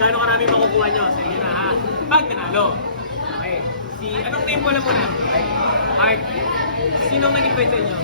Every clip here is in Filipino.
Gano'ng karami makukuha nyo? Sige na ha. Pag nanalo. Okay. Anong name mo na muna? Art. Sinong naging pwede nyo?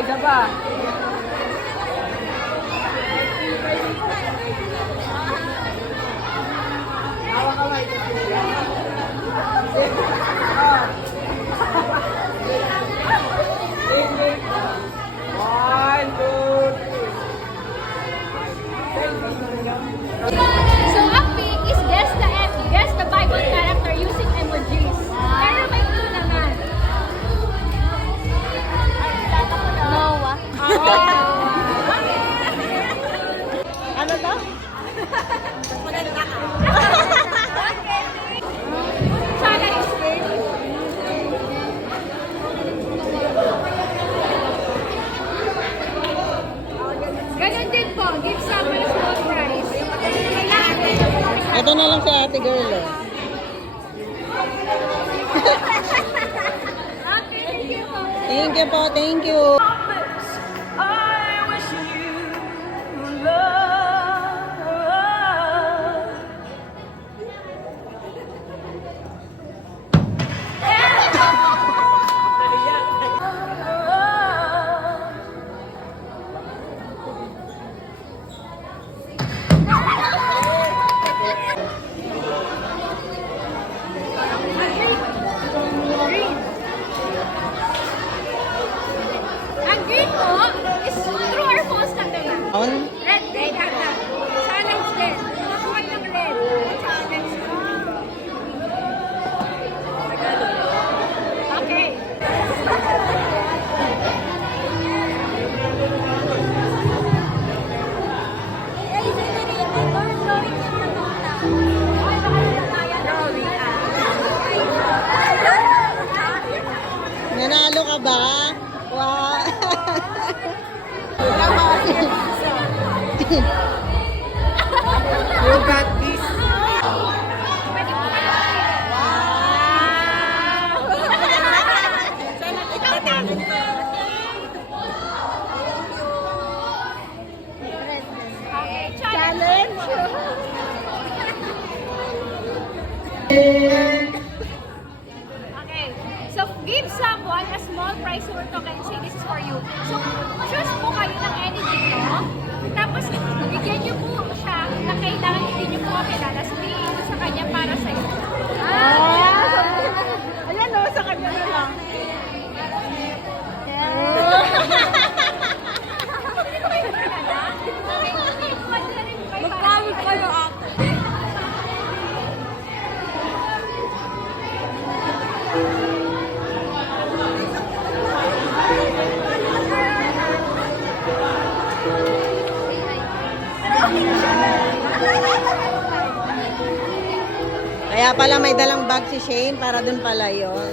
Isa pa. Hawak kamay. One, two, So up pick is guess the Bible character using emojis. Pero may clue naman. Noah. ano to? Maganda ka. Okay. Sana explain. Ganun din po. Give someone a small prize. Ito na lang si ate girl eh. Okay, thank you po. Thank you po, thank you. Ang green po is true or false lang naman. On? Red, red, red. Challenge din. Sukat ng red. Challenge. Okay. Ay, generator. You got this. Pwede po kayo. Okay, challenge. Okay, so give someone a small prize or token and say this is for you. So, choose po kayo ng any dito. Tapos, bigyan niyo po siya na kailangan hindi niyo po kakilala. Sabihin mo sa kanya para sa'yo. Ayan o, sa kanya na lang. Magkawag kayo ako. Kaya pala may dalang bag si Shane para dun pala yon.